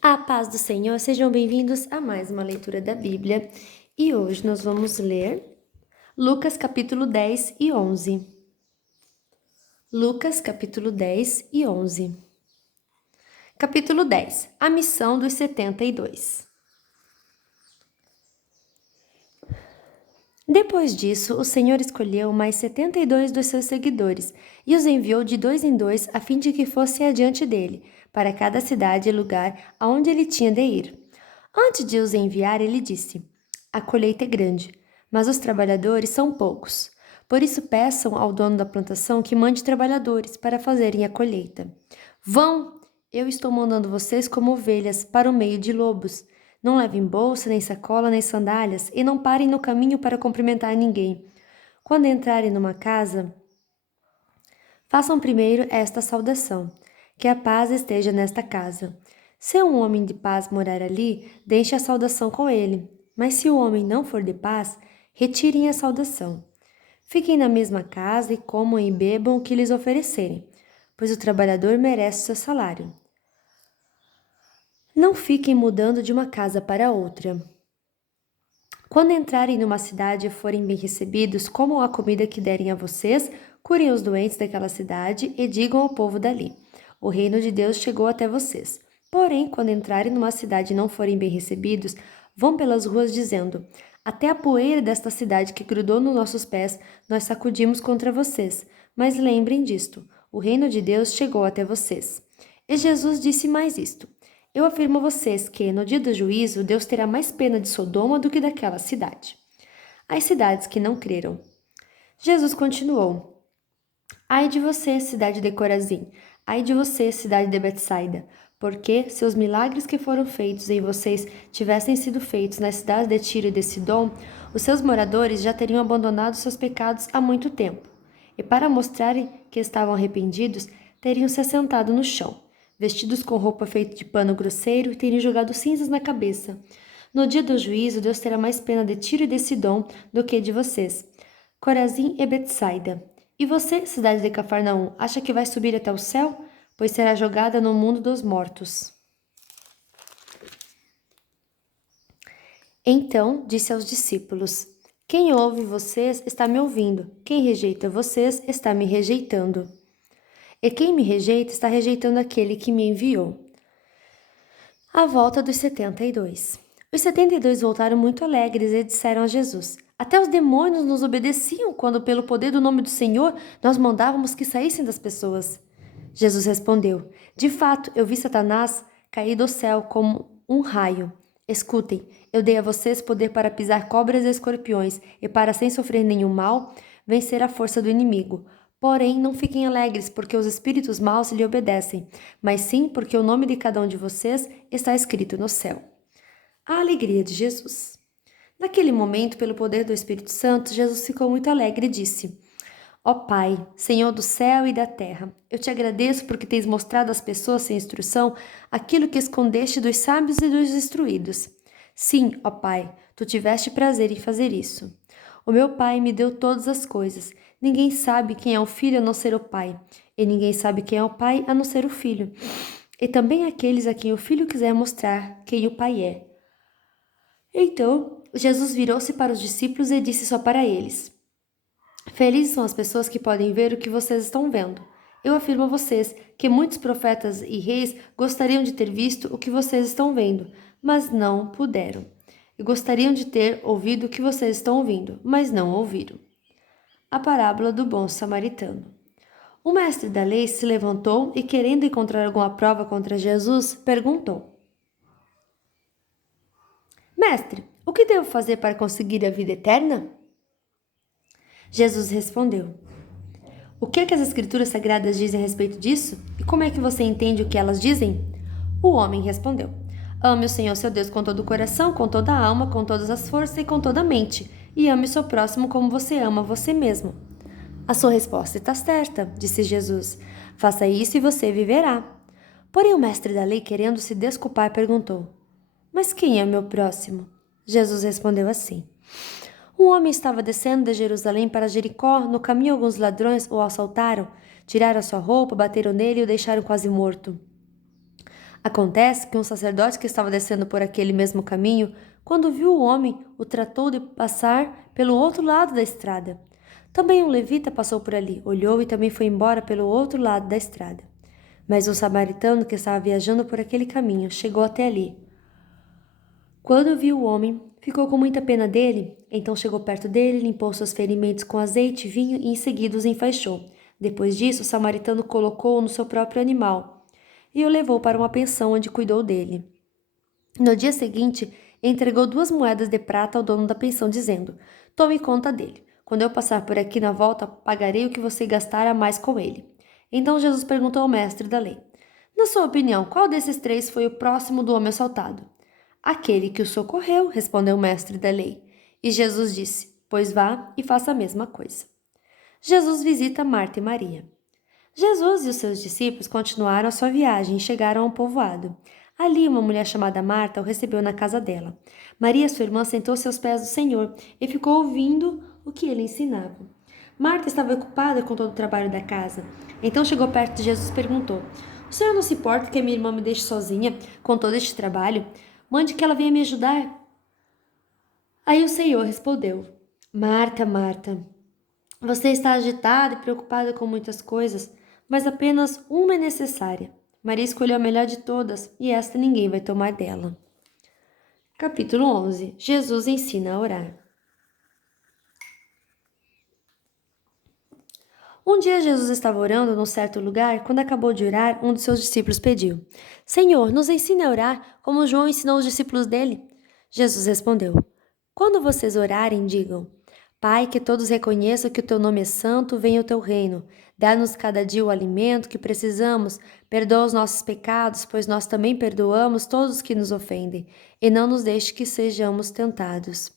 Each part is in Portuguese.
A paz do Senhor, sejam bem-vindos a mais uma leitura da Bíblia. E hoje nós vamos ler Lucas capítulo 10 e 11. Lucas capítulo 10 e 11. Capítulo 10. A missão dos 72. Depois disso, o Senhor escolheu mais 72 dos seus seguidores e os enviou de dois em dois a fim de que fossem adiante dele, para cada cidade e lugar aonde ele tinha de ir. Antes de os enviar, ele disse: A colheita é grande, mas os trabalhadores são poucos. Por isso, peçam ao dono da plantação que mande trabalhadores para fazerem a colheita. Vão! Eu estou mandando vocês como ovelhas para o meio de lobos. Não levem bolsa, nem sacola, nem sandálias, e não parem no caminho para cumprimentar ninguém. Quando entrarem numa casa, façam primeiro esta saudação: que a paz esteja nesta casa. Se um homem de paz morar ali, deixe a saudação com ele. Mas se o homem não for de paz, retirem a saudação. Fiquem na mesma casa e comam e bebam o que lhes oferecerem, pois o trabalhador merece seu salário. Não fiquem mudando de uma casa para outra. Quando entrarem numa cidade e forem bem recebidos, comam a comida que derem a vocês, curem os doentes daquela cidade e digam ao povo dali: O reino de Deus chegou até vocês. Porém, quando entrarem numa cidade e não forem bem recebidos, vão pelas ruas dizendo: Até a poeira desta cidade que grudou nos nossos pés, nós sacudimos contra vocês. Mas lembrem disto: o reino de Deus chegou até vocês. E Jesus disse mais isto: Eu afirmo a vocês que, no dia do juízo, Deus terá mais pena de Sodoma do que daquela cidade. As cidades que não creram. Jesus continuou: Ai de você, cidade de Corazim! Ai de você, cidade de Betsaida! Porque, se os milagres que foram feitos em vocês tivessem sido feitos nas cidades de Tiro e de Sidom, os seus moradores já teriam abandonado seus pecados há muito tempo. E para mostrarem que estavam arrependidos, teriam se assentado no chão, vestidos com roupa feita de pano grosseiro, e teriam jogado cinzas na cabeça. No dia do juízo, Deus terá mais pena de Tiro e de Sidom do que de vocês. Corazim e Betsaida. E você, cidade de Cafarnaum, acha que vai subir até o céu? Pois será jogada no mundo dos mortos. Então disse aos discípulos: Quem ouve vocês está me ouvindo, quem rejeita vocês está me rejeitando. E quem me rejeita está rejeitando aquele que me enviou. A volta dos 72. Os 72 voltaram muito alegres e disseram a Jesus: Até os demônios nos obedeciam quando, pelo poder do nome do Senhor, nós mandávamos que saíssem das pessoas. Jesus respondeu: De fato, eu vi Satanás cair do céu como um raio. Escutem, eu dei a vocês poder para pisar cobras e escorpiões e para, sem sofrer nenhum mal, vencer a força do inimigo. Porém, não fiquem alegres porque os espíritos maus lhe obedecem, mas sim porque o nome de cada um de vocês está escrito no céu. A alegria de Jesus. Naquele momento, pelo poder do Espírito Santo, Jesus ficou muito alegre e disse: Ó Pai, Senhor do céu e da terra, eu te agradeço porque tens mostrado às pessoas sem instrução aquilo que escondeste dos sábios e dos instruídos. Sim, ó Pai, tu tiveste prazer em fazer isso. O meu Pai me deu todas as coisas. Ninguém sabe quem é o Filho a não ser o Pai, e ninguém sabe quem é o Pai a não ser o Filho. E também aqueles a quem o Filho quiser mostrar quem o Pai é. Então, Jesus virou-se para os discípulos e disse só para eles: Felizes são as pessoas que podem ver o que vocês estão vendo. Eu afirmo a vocês que muitos profetas e reis gostariam de ter visto o que vocês estão vendo, mas não puderam. E gostariam de ter ouvido o que vocês estão ouvindo, mas não ouviram. A parábola do bom samaritano. O mestre da lei se levantou e, querendo encontrar alguma prova contra Jesus, perguntou: Mestre, o que devo fazer para conseguir a vida eterna? Jesus respondeu: O que é que as escrituras sagradas dizem a respeito disso? E como é que você entende o que elas dizem? O homem respondeu: Ame o Senhor seu Deus com todo o coração, com toda a alma, com todas as forças e com toda a mente, e ame o seu próximo como você ama você mesmo. A sua resposta está certa, disse Jesus. Faça isso e você viverá. Porém, o mestre da lei, querendo se desculpar, perguntou: Mas quem é meu próximo? Jesus respondeu assim: Um homem estava descendo de Jerusalém para Jericó. No caminho, alguns ladrões o assaltaram, tiraram sua roupa, bateram nele e o deixaram quase morto. Acontece que um sacerdote que estava descendo por aquele mesmo caminho, quando viu o homem, o tratou de passar pelo outro lado da estrada. Também um levita passou por ali, olhou e também foi embora pelo outro lado da estrada. Mas um samaritano que estava viajando por aquele caminho chegou até ali. Quando viu o homem, ficou com muita pena dele, então chegou perto dele, limpou seus ferimentos com azeite e vinho e em seguida os enfaixou. Depois disso, o samaritano colocou-o no seu próprio animal e o levou para uma pensão onde cuidou dele. No dia seguinte, entregou 2 moedas de prata ao dono da pensão, dizendo: Tome conta dele. Quando eu passar por aqui na volta, pagarei o que você gastar a mais com ele. Então Jesus perguntou ao mestre da lei: Na sua opinião, qual desses 3 foi o próximo do homem assaltado? Aquele que o socorreu, respondeu o mestre da lei. E Jesus disse: Pois vá e faça a mesma coisa. Jesus visita Marta e Maria. Jesus e os seus discípulos continuaram a sua viagem e chegaram a um povoado. Ali, uma mulher chamada Marta o recebeu na casa dela. Maria, sua irmã, sentou-se aos pés do Senhor e ficou ouvindo o que ele ensinava. Marta estava ocupada com todo o trabalho da casa. Então chegou perto de Jesus e perguntou: O senhor não se importa que a minha irmã me deixe sozinha com todo este trabalho? Mande que ela venha me ajudar. Aí o Senhor respondeu: Marta, Marta, você está agitada e preocupada com muitas coisas, mas apenas uma é necessária. Maria escolheu a melhor de todas e esta ninguém vai tomar dela. Capítulo 11. Jesus ensina a orar. Um dia Jesus estava orando num certo lugar. Quando acabou de orar, um dos seus discípulos pediu: Senhor, nos ensine a orar como João ensinou os discípulos dele. Jesus respondeu: Quando vocês orarem, digam: Pai, que todos reconheçam que o teu nome é santo, venha o teu reino. Dá-nos cada dia o alimento que precisamos. Perdoa os nossos pecados, pois nós também perdoamos todos os que nos ofendem. E não nos deixe que sejamos tentados.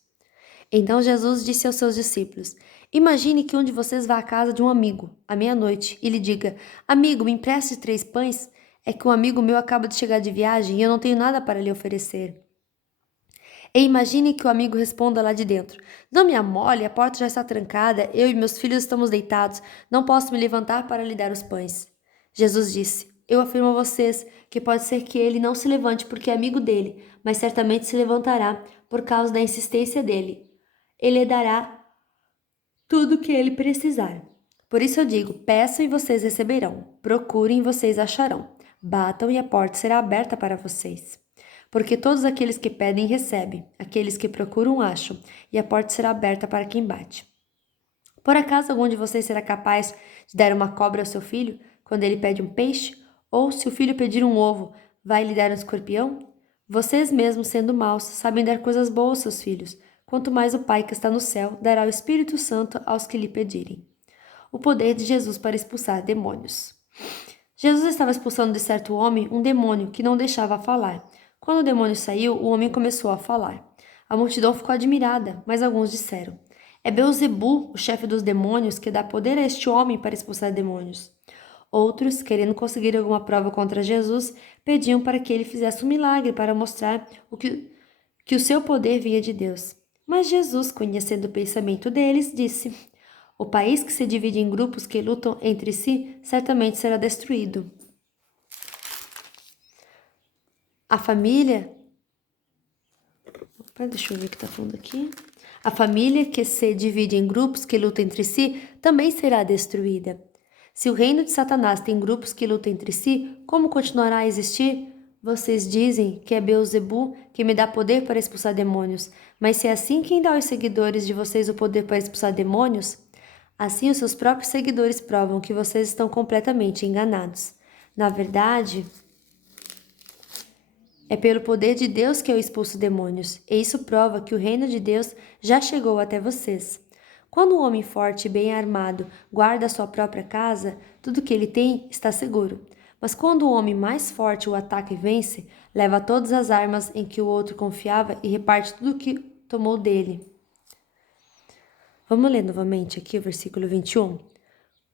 Então Jesus disse aos seus discípulos: Imagine que um de vocês vá à casa de um amigo, à meia-noite, e lhe diga: Amigo, me empreste 3 pães? É que um amigo meu acaba de chegar de viagem e eu não tenho nada para lhe oferecer. E imagine que o amigo responda lá de dentro: Não me amole, a porta já está trancada, eu e meus filhos estamos deitados, não posso me levantar para lhe dar os pães. Jesus disse: Eu afirmo a vocês que pode ser que ele não se levante porque é amigo dele, mas certamente se levantará por causa da insistência dele. Ele lhe dará tudo o que ele precisar. Por isso eu digo: peçam e vocês receberão, procurem e vocês acharão, batam e a porta será aberta para vocês. Porque todos aqueles que pedem recebem, aqueles que procuram acham, e a porta será aberta para quem bate. Por acaso algum de vocês será capaz de dar uma cobra ao seu filho quando ele pede um peixe? Ou, se o filho pedir um ovo, vai lhe dar um escorpião? Vocês mesmos, sendo maus, sabem dar coisas boas aos seus filhos. Quanto mais o Pai que está no céu dará o Espírito Santo aos que lhe pedirem. O poder de Jesus para expulsar demônios. Jesus estava expulsando de certo homem um demônio que não deixava falar. Quando o demônio saiu, o homem começou a falar. A multidão ficou admirada, mas alguns disseram: É Beelzebu, o chefe dos demônios, que dá poder a este homem para expulsar demônios. Outros, querendo conseguir alguma prova contra Jesus, pediam para que ele fizesse um milagre para mostrar que o seu poder vinha de Deus. Mas Jesus, conhecendo o pensamento deles, disse: O país que se divide em grupos que lutam entre si certamente será destruído. A família. Deixa eu ver o que está falando aqui. A família que se divide em grupos que lutam entre si também será destruída. Se o reino de Satanás tem grupos que lutam entre si, como continuará a existir? Vocês dizem que é Beelzebu que me dá poder para expulsar demônios, mas se é assim, quem dá aos seguidores de vocês o poder para expulsar demônios? Assim, os seus próprios seguidores provam que vocês estão completamente enganados. Na verdade, é pelo poder de Deus que eu expulso demônios, e isso prova que o reino de Deus já chegou até vocês. Quando um homem forte e bem armado guarda a sua própria casa, tudo que ele tem está seguro. Mas quando o homem mais forte o ataca e vence, leva todas as armas em que o outro confiava e reparte tudo o que tomou dele. Vamos ler novamente aqui o versículo 21.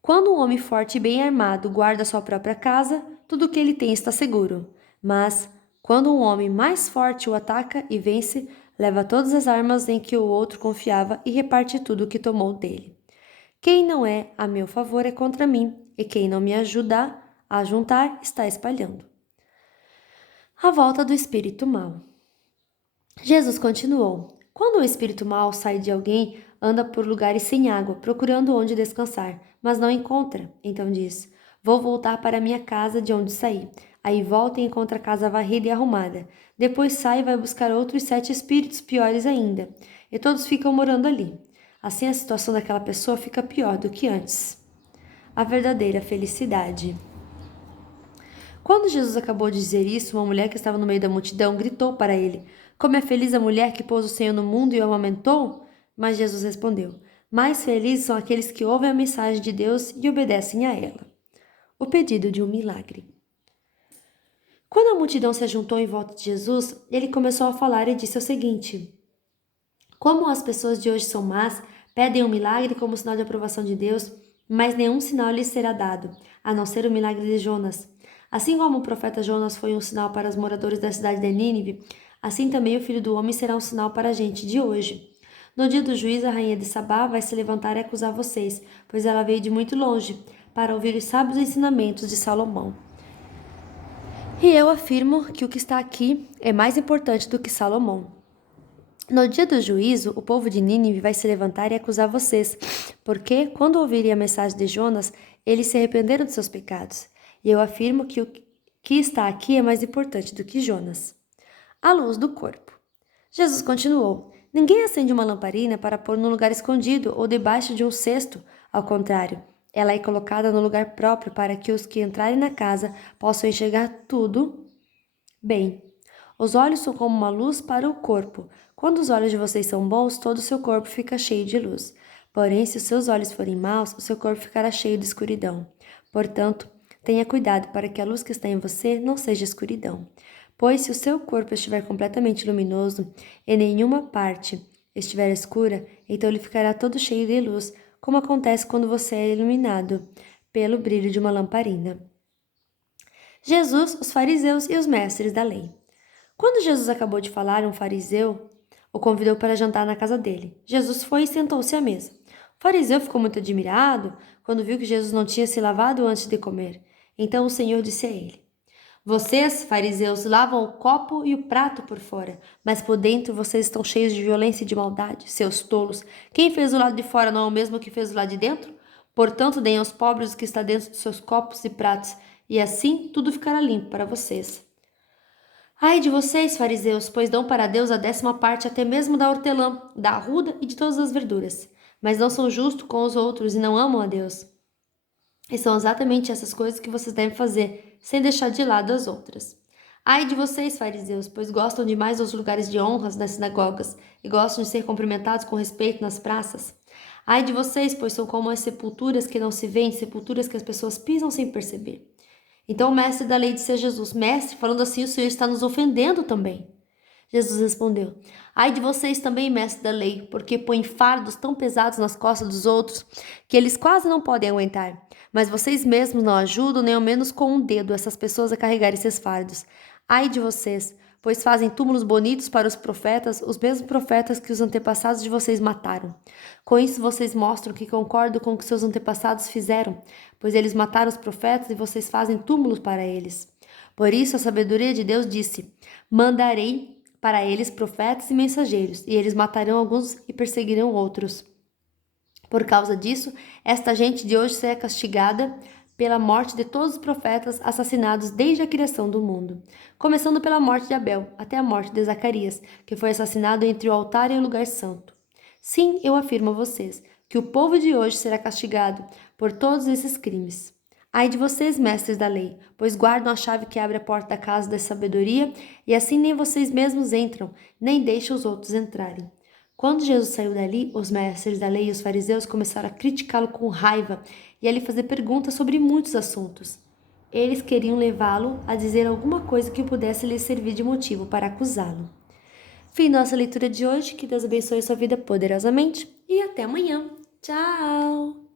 Quando um homem forte e bem armado guarda a sua própria casa, tudo o que ele tem está seguro. Mas quando um homem mais forte o ataca e vence, leva todas as armas em que o outro confiava e reparte tudo o que tomou dele. Quem não é a meu favor é contra mim, e quem não me ajuda a juntar está espalhando. A volta do espírito mau. Jesus continuou: Quando o espírito mau sai de alguém, anda por lugares sem água, procurando onde descansar, mas não encontra. Então diz: Vou voltar para minha casa de onde saí. Aí volta e encontra a casa varrida e arrumada. Depois sai e vai buscar outros 7 espíritos piores ainda, e todos ficam morando ali. Assim a situação daquela pessoa fica pior do que antes. A verdadeira felicidade. Quando Jesus acabou de dizer isso, uma mulher que estava no meio da multidão gritou para ele: Como é feliz a mulher que pôs o Senhor no mundo e o amamentou? Mas Jesus respondeu: Mais felizes são aqueles que ouvem a mensagem de Deus e obedecem a ela. O pedido de um milagre. Quando a multidão se ajuntou em volta de Jesus, ele começou a falar e disse o seguinte: Como as pessoas de hoje são más, pedem um milagre como sinal de aprovação de Deus, mas nenhum sinal lhes será dado, a não ser o milagre de Jonas. Assim como o profeta Jonas foi um sinal para os moradores da cidade de Nínive, assim também o Filho do Homem será um sinal para a gente de hoje. No dia do juízo, a rainha de Sabá vai se levantar e acusar vocês, pois ela veio de muito longe, para ouvir os sábios ensinamentos de Salomão. E eu afirmo que o que está aqui é mais importante do que Salomão. No dia do juízo, o povo de Nínive vai se levantar e acusar vocês, porque, quando ouvirem a mensagem de Jonas, eles se arrependeram de seus pecados. E eu afirmo que o que está aqui é mais importante do que Jonas. A luz do corpo. Jesus continuou: Ninguém acende uma lamparina para pôr num lugar escondido ou debaixo de um cesto. Ao contrário, ela é colocada no lugar próprio para que os que entrarem na casa possam enxergar tudo bem. Os olhos são como uma luz para o corpo. Quando os olhos de vocês são bons, todo o seu corpo fica cheio de luz. Porém, se os seus olhos forem maus, o seu corpo ficará cheio de escuridão. Portanto, tenha cuidado para que a luz que está em você não seja escuridão. Pois se o seu corpo estiver completamente luminoso e nenhuma parte estiver escura, então ele ficará todo cheio de luz, como acontece quando você é iluminado pelo brilho de uma lamparina. Jesus, os fariseus e os mestres da lei. Quando Jesus acabou de falar, um fariseu o convidou para jantar na casa dele. Jesus foi e sentou-se à mesa. O fariseu ficou muito admirado quando viu que Jesus não tinha se lavado antes de comer. Então o Senhor disse a ele: Vocês, fariseus, lavam o copo e o prato por fora, mas por dentro vocês estão cheios de violência e de maldade, seus tolos. Quem fez o lado de fora não é o mesmo que fez o lado de dentro? Portanto, deem aos pobres o que está dentro dos seus copos e pratos, e assim tudo ficará limpo para vocês. Ai de vocês, fariseus, pois dão para Deus a 10ª parte até mesmo da hortelã, da arruda e de todas as verduras. Mas não são justos com os outros e não amam a Deus. E são exatamente essas coisas que vocês devem fazer, sem deixar de lado as outras. Ai de vocês, fariseus, pois gostam demais dos lugares de honras nas sinagogas e gostam de ser cumprimentados com respeito nas praças. Ai de vocês, pois são como as sepulturas que não se veem, sepulturas que as pessoas pisam sem perceber. Então o mestre da lei disse a Jesus: Mestre, falando assim, o Senhor está nos ofendendo também. Jesus respondeu: Ai de vocês também, mestre da lei, porque põem fardos tão pesados nas costas dos outros que eles quase não podem aguentar. Mas vocês mesmos não ajudam nem ao menos com um dedo essas pessoas a carregar esses fardos. Ai de vocês, pois fazem túmulos bonitos para os mesmos profetas que os antepassados de vocês mataram. Com isso vocês mostram que concordam com o que seus antepassados fizeram, pois eles mataram os profetas e vocês fazem túmulos para eles. Por isso a sabedoria de Deus disse: Mandarei para eles profetas e mensageiros, e eles matarão alguns e perseguirão outros. Por causa disso, esta gente de hoje será castigada pela morte de todos os profetas assassinados desde a criação do mundo, começando pela morte de Abel até a morte de Zacarias, que foi assassinado entre o altar e o lugar santo. Sim, eu afirmo a vocês que o povo de hoje será castigado por todos esses crimes. Ai de vocês, mestres da lei, pois guardam a chave que abre a porta da casa da sabedoria, e assim nem vocês mesmos entram, nem deixam os outros entrarem. Quando Jesus saiu dali, os mestres da lei e os fariseus começaram a criticá-lo com raiva e a lhe fazer perguntas sobre muitos assuntos. Eles queriam levá-lo a dizer alguma coisa que pudesse lhe servir de motivo para acusá-lo. Fim da nossa leitura de hoje, que Deus abençoe sua vida poderosamente e até amanhã. Tchau!